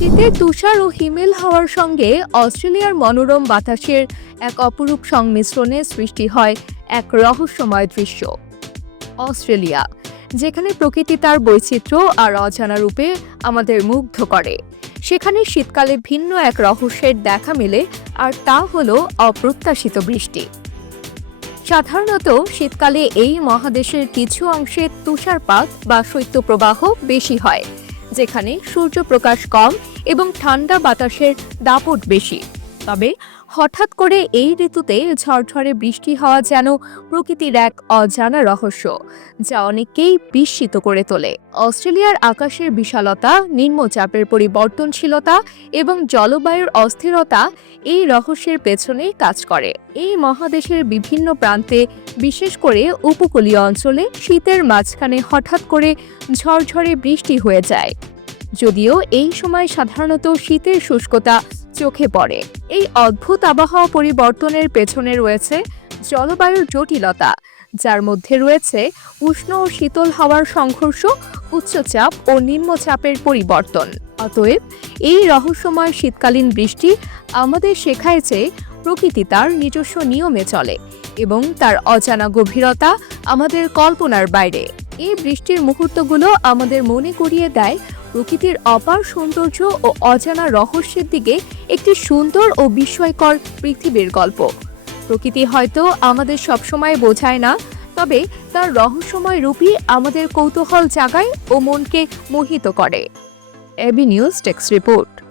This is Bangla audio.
শীতের তুষার ও হিমেল হওয়ার সঙ্গে অস্ট্রেলিয়ার মনোরম বাতাসের এক অপরূপ সংমিশ্রণে সৃষ্টি হয় এক রহস্যময় দৃশ্য। অস্ট্রেলিয়া, যেখানে প্রকৃতি তার বৈচিত্র্য আর অজানা রূপে আমাদের মুগ্ধ করে। সেখানে শীতকালে ভিন্ন এক রহস্যের দেখা মেলে আর তা হলো অপ্রত্যাশিত বৃষ্টি। সাধারণত শীতকালে এই মহাদেশের কিছু অংশে তুষারপাত বা শৈত্যপ্রবাহ বেশি হয়। যেখানে সূর্যপ্রকাশ কম এবং ঠান্ডা বাতাসের দাপট বেশি। তবে হঠাৎ করে এই ঋতুতে ঝরঝরে বৃষ্টি হওয়া যেন প্রকৃতির এক অজানা রহস্য, যা অনেককেই বিস্মিত করে তোলে। অস্ট্রেলিয়ার আকাশের বিশালতা, নিম্নচাপের পরিবর্তনশীলতা এবং জলবায়ুর অস্থিরতা এই রহস্যের পেছনে কাজ করে। এই মহাদেশের বিভিন্ন প্রান্তে, বিশেষ করে উপকূলীয় অঞ্চলে, শীতের মাঝখানে হঠাৎ করে ঝরঝরে বৃষ্টি হয়ে যায়। যদিও এই সময় সাধারণত শীতের শুষ্কতা চোখে পড়ে। এই অদ্ভুত আবহাওয়া পরিবর্তনের পেছনে রয়েছে জলবায়ুর জটিলতা, যার মধ্যে রয়েছে উষ্ণ ও শীতল হওয়ার সংঘর্ষ, উচ্চচাপ ও নিম্নচাপের পরিবর্তন। অতএব, এই রহস্যময় শীতকালীন বৃষ্টি আমাদের শেখায় যে প্রকৃতি তার নিজস্ব নিয়মে চলে এবং তার অজানা গভীরতা আমাদের কল্পনার বাইরে। এই বৃষ্টির মুহূর্তগুলো আমাদের মনে করিয়ে দেয় প্রকৃতির অপার সৌন্দর্য ও অজানা রহস্যের দিকে একটি সুন্দর ও বিস্ময়কর পৃথিবীর গল্প। প্রকৃতি হয়তো আমাদের সবসময় বোঝায় না, তবে তার রহস্যময় রূপই আমাদের কৌতূহল জাগায় ও মনকে মোহিত করে। AB news text report.